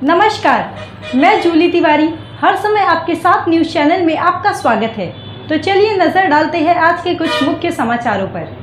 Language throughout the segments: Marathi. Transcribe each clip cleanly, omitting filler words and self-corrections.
नमस्कार, मैं जूली तिवारी हर समय आपके साथ न्यूज़ चैनल में आपका स्वागत है। तो चलिए नजर डालते हैं आज के कुछ मुख्य समाचारों पर।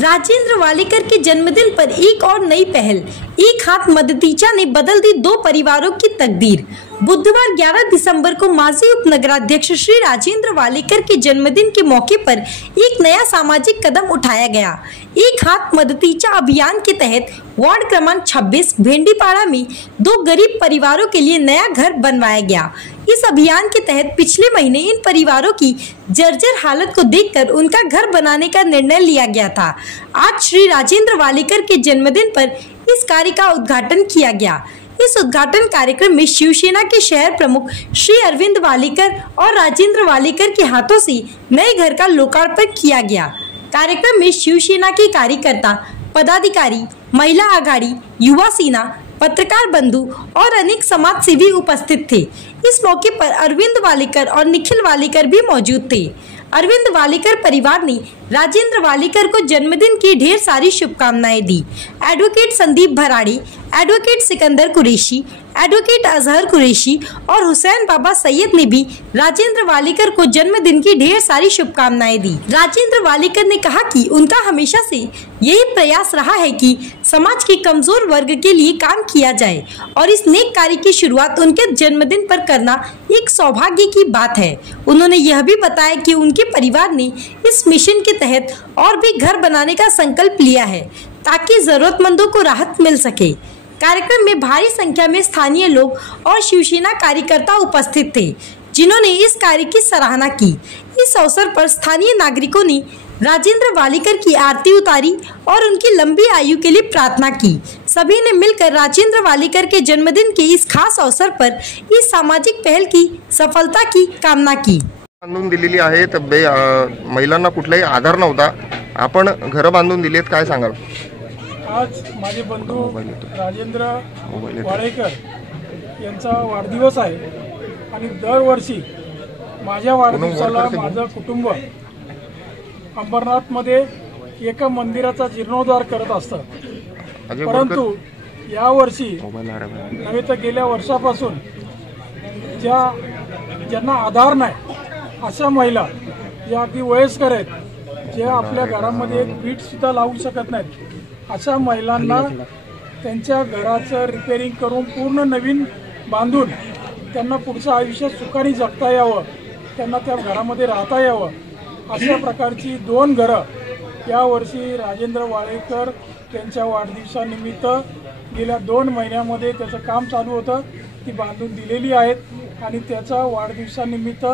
राजेंद्र वालेकर के जन्मदिन पर एक और नई पहल, एक हाथ मदतीचा ने बदल दी दो परिवारों की तकदीर। बुधवार 11 दिसंबर को माजी उपनगराध्यक्ष श्री राजेंद्र वालेकर के जन्मदिन के मौके पर एक नया सामाजिक कदम उठाया गया। एक हाथ मदतीचा अभियान के तहत वार्ड क्रमांक 26 भेंडीपाड़ा में दो गरीब परिवारों के लिए नया घर बनवाया गया। इस अभियान के तहत पिछले महीने इन परिवारों की जर्जर हालत को देखकर उनका घर बनाने का निर्णय लिया गया था। आज श्री राजेंद्र वालेकर के जन्मदिन पर इस कार्य का उद्घाटन किया गया। इस उद्घाटन कार्यक्रम में शिवसेना के शहर प्रमुख श्री अरविंद वालेकर और राजेंद्र वालेकर के हाथों से नए घर का लोकार्पण किया गया। कार्यक्रम में शिवसेना के कार्यकर्ता, पदाधिकारी, महिला आघाड़ी, युवा सेना, पत्रकार बंधु और अनेक समाज सेवी उपस्थित थे। इस मौके पर अरविंद वालेकर और निखिल वालेकर भी मौजूद थे। अरविंद वालेकर परिवार ने राजेंद्र वालेकर को जन्मदिन की ढेर सारी शुभकामनाएं दी। Advocate Sandeep Bharadi, advocate Sikandar Qureshi, advocate Azhar Qureshi और हुसैन बाबा सैयद ने भी राजेंद्र वालेकर को जन्मदिन की ढेर सारी शुभकामनाएं दी। राजेंद्र वालेकर ने कहा कि उनका हमेशा से यही प्रयास रहा है कि समाज के कमजोर वर्ग के लिए काम किया जाए और इस नेक कार्य की शुरुआत उनके जन्मदिन पर करना एक सौभाग्य की बात है। उन्होंने यह भी बताया कि उनके परिवार ने इस मिशन के तहत और भी घर बनाने का संकल्प लिया है ताकि जरूरतमंदों को राहत मिल सके। कार्यक्रम में भारी संख्या में स्थानीय लोग और शिवसेना कार्यकर्ता उपस्थित थे, जिन्होंने इस कार्य की सराहना की। इस अवसर पर स्थानीय नागरिकों ने राजेंद्र वालेकर की आरती उतारी और उनकी लंबी आयु के लिए प्रार्थना की। सभी ने मिलकर राजेंद्र वालेकर के जन्मदिन के इस खास अवसर पर इस सामाजिक पहल की सफलता की कामना की। बांधून दिलेली आहेत, महिलांना कुठलाही आधार नव्हता, आपण घर बांधून दिलेत, काय सांगाल? आज माझे बंधू राजेंद्र वालेकर यांचा वाढदिवस आहे आणि दरवर्षी माझ्या वाढदिवसाला माझं कुटुंब अंबरनाथमध्ये एका मंदिराचा जीर्णोद्धार करत असतं। परंतु या वर्षी नव्हे तर गेल्या वर्षापासून ज्यांना आधार नाही अशा महिला, ज्या अगदी वयस्कर आहेत, जे आपल्या घरामध्ये एक वीट सुद्धा लावू शकत नाहीत, अशा महिलांना त्यांच्या घराचं रिपेरिंग करून पूर्ण नवीन बांधून त्यांना पुढचं आयुष्य सुखाने जगता यावं, त्यांना त्या घरामध्ये राहता यावं, अशा प्रकारची दोन घरं यावर्षी राजेंद्र वालेकर त्यांच्या वाढदिवसानिमित्त गेल्या 2 महिन्यामध्ये त्याचं काम चालू होतं, ती बांधून दिलेली आहेत आणि त्याचा वाढदिवसानिमित्त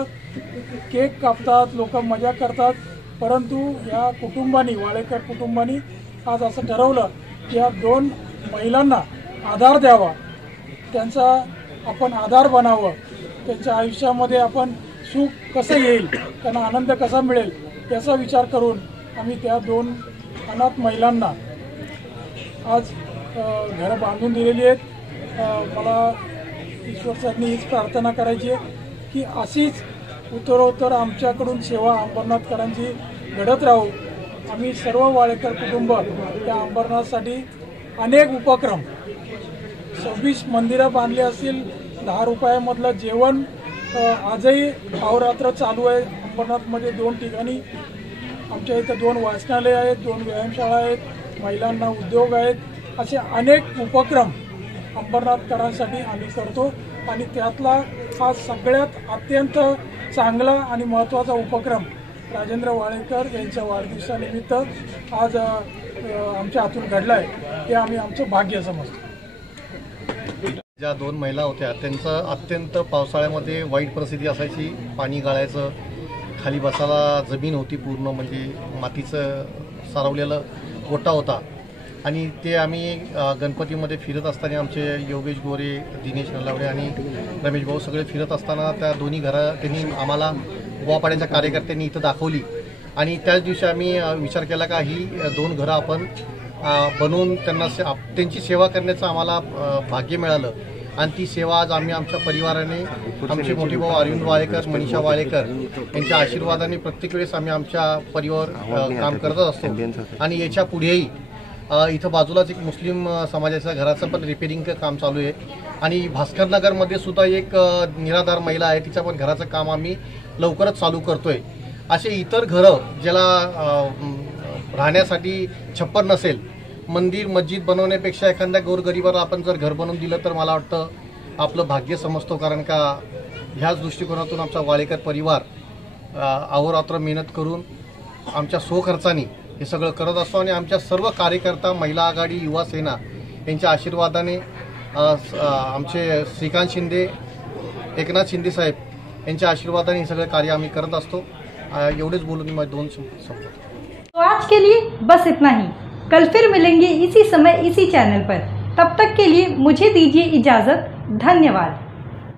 केक कापतात, लोक मजा करतात। परंतु या कुटुंबानी, वालेकर कुटुंबानी आज असं ठरवलं की या 2 महिलांना आधार द्यावा, त्यांचा आपण आधार बनावं, त्यांच्या आयुष्यामध्ये आपण सुख कसं येईल, त्यांना आनंद कसा मिळेल याचा विचार करून आम्ही त्या 2 अनाथ महिलांना आज घरं बांधून दिलेली आहेत। मला ईश्वरचरणी हीच प्रार्थना करायची आहे की अशीच उत्तरोत्तर आमच्याकडून सेवा अंबरनाथकरांची घडत राहू। आम्ही सर्व वालेकर कुटुंब त्या अंबरनाथसाठी अनेक उपक्रम, 26 मंदिरं बांधली असतील, 10 रुपयामधलं जेवण आजही अहोरात्र चालू आहे। अंबरनाथमध्ये 2 ठिकाणी आमच्या इथं 2 वाचनालय आहेत, 2 व्यायामशाळा आहेत, महिलांना उद्योग आहेत, असे अनेक उपक्रम अंबरनाथकरांसाठी आम्ही करतो आणि त्यातला हा सगळ्यात अत्यंत चांगला आणि महत्त्वाचा उपक्रम राजेंद्र वालेकर यांच्या वाढदिवसानिमित्त आज आमच्या हातून घडला आहे, हे आम्ही आमचं भाग्य समजतो। ज्या 2 महिला होत्या त्यांचं अत्यंत पावसाळ्यामध्ये वाईट परिस्थिती असायची, पाणी गाळायचं, खाली बसायला जमीन होती, पूर्ण म्हणजे मातीचं सारवलेलं गोटा होता आणि ते आम्ही गणपतीमध्ये फिरत असताना आमचे योगेश गोरे, दिनेश नलावडे आणि रमेश भाऊ सगळे फिरत असताना त्या दोन्ही घरं त्यांनी आम्हाला गोवापाड्याच्या कार्यकर्त्यांनी इथं दाखवली आणि त्याच दिवशी आम्ही विचार केला का ही 2 घरं आपण बनवून त्यांची सेवा करण्याचं आम्हाला भाग्य मिळालं आणि ती सेवा आज आम्ही आमच्या परिवाराने, आमचे मोठे भाऊ अरविंद वालेकर, मनीषा वालेकर यांच्या आशीर्वादाने प्रत्येक वेळेस आम्ही आमच्या परिवार काम करत असतो आणि याच्या पुढेही इथं बाजूलाच एक मुस्लिम समाजाच्या घराचं पण रिपेरिंग काम चालू आहे आणि भास्करनगरमध्ये सुद्धा एक निराधार महिला आहे, तिच्या पण घराचं काम आम्ही लवकरच चालू करतोय. असे इतर घरं ज्याला राहण्यासाठी छप्पर नसेल, मंदिर मस्जिद बनवण्यापेक्षा एखाद्या गोरगरिबाला आपण जर घर बनवून दिलं तर मला वाटतं आपलं भाग्य समजतो. कारण का ह्याच दृष्टिकोनातून आमचा वाळेकर परिवार अहोरात्र मेहनत करून आमच्या स्वखर्चाने हे सगळं करत असतो आणि आमच्या सर्व कार्यकर्ता, महिला आघाडी, युवा सेना यांच्या आशीर्वादाने आमचे श्रीकांत शिंदे, एकनाथ शिंदे साहेब यांच्या आशीर्वादाने हे सगळं कार्य आम्ही करत असतो. एवढेच बोलून मी 2 शब्द संपवतो. तो आज के लिए बस इतना ही. कल फिर मिलेंगे इसी समय इसी चैनल पर. तब तक के लिए मुझे दीजिए इजाज़त. धन्यवाद.